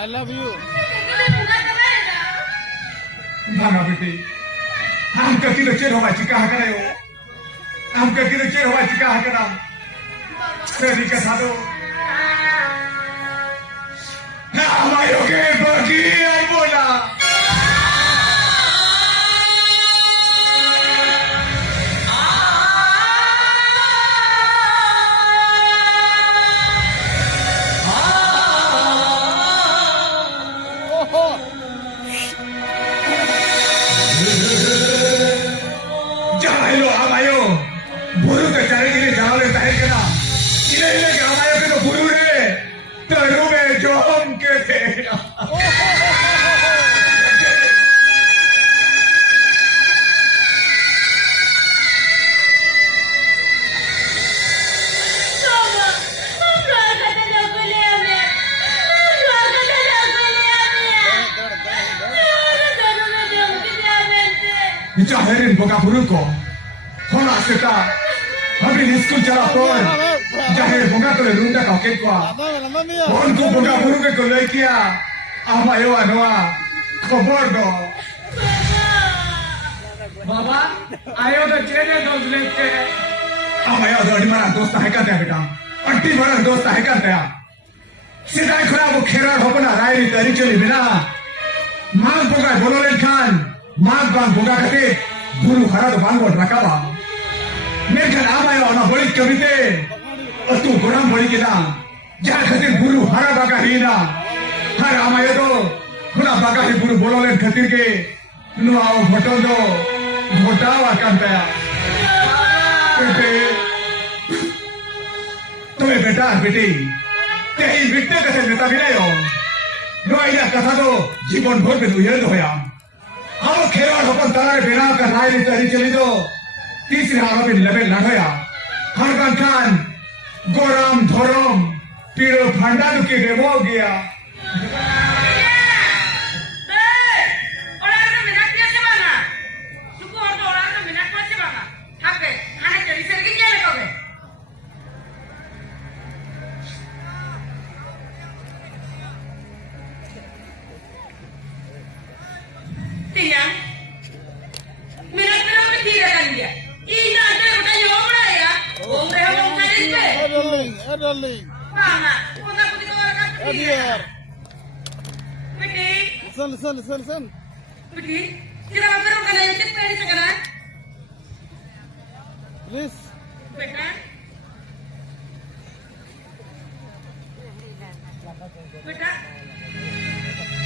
I love you. भागा बेटी आमका किलो चेर व्हायची का करायो आमका किलो चेर व्हायची का करा सरी का साधो ना हमारे के बाकी आई बोला Jaherin boga buruko, hola seta, habis school jalan pun, jahir boga tu le runda kau kekwa, onku boga buruko kau lekia, apa yo anwa, khabar do. Baba, ayo tu cene dost lekte. Apa yo tu mana dost hai kan beta, anti mana dost hai kan ya. Sidai khara bu khera hopna rai tari chali bina, mang boga bololen khan. माग बांग बोगा कते बुरु खरा तो बांग boat रखा बा मेरे घर आमा यो ना बड़ी कविते और तू गुराम बड़ी किना जहाँ खतिर बुरु हरा बागा ही ना हर आमा यो तो खुना बागा ही बुरु बोलो ले खतिर के नुआओ भटो दो भोटावा कंपया बेटे तुम्हें बेटा बेटी तेरी बिट्टे कसे नेता भी नहीं हो नुआइना कथा तो जीवन भर में तू ये तो है हम खेलवाड़ होकर तारे बिना का राय ने तरी चली दो तीसरे आरोपी लेवल लड़ोया हरकन खान गोराम धोरम पीरो भंडार के डेमो गया Darling. Mana? Kau putih orang kan putih. Putih. Listen. Putih. Kita berapa kali yang kita ini sekarang? Please. Beta. Beta.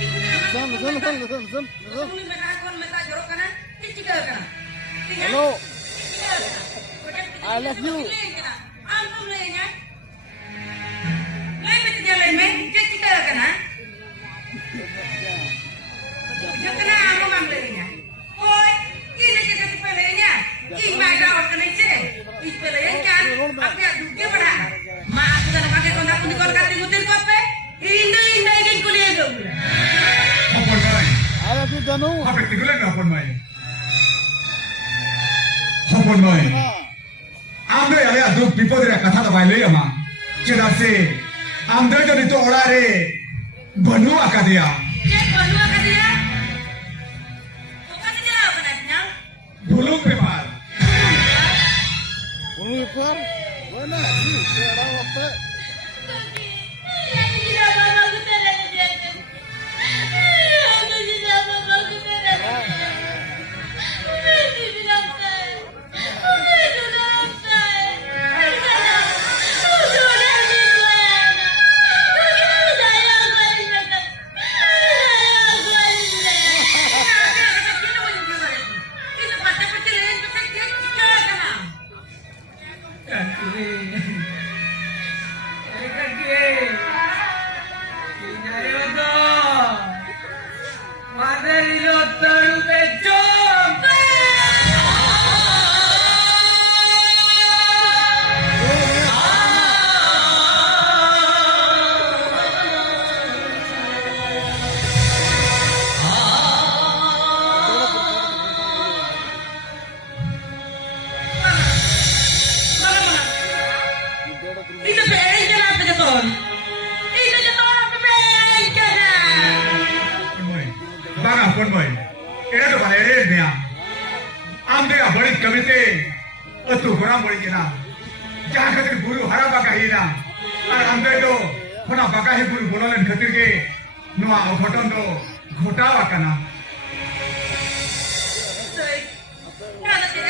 Listen. Kau ni beta kau meta jorok kana? Kicik kana? Hello. I love you. Antum lehnya. में किस तरह का ना जितना हम मांगते हैं ओए ये लेके कैसे पहले हैं ये मायका और करने से इस पहले ये क्या आप क्या दुखे बढ़ा माँ आप तो ना के कोना कुनी कर करती मुझे को पे इंडो एक को ले दो अपन भाई आया तू जानू आप एक निकले ना अपन भाई आमरे आया दुख विपद रे कथा तो भाई ले अमा चेदा से आमदे जो नितो ओड़ा रे बनु आका दिया ये बनु आका दिया तो कैसे जाओ कना बुलुंग पे पार वो ना तेरा वक्त ये जिला बाबा को तेरे को दिया ये जिला बाबा को तेरे को ये जिला Itu jatuh apa hapon boy. Era to bale re mea. Am de badi kamite atu horam bodi kina. Jaha khatir guru hara bakahi na. Ar amde to khona bakahi guru bonolen khatir ke noa ghoton do ghotawa kana. Rồi, nó là cái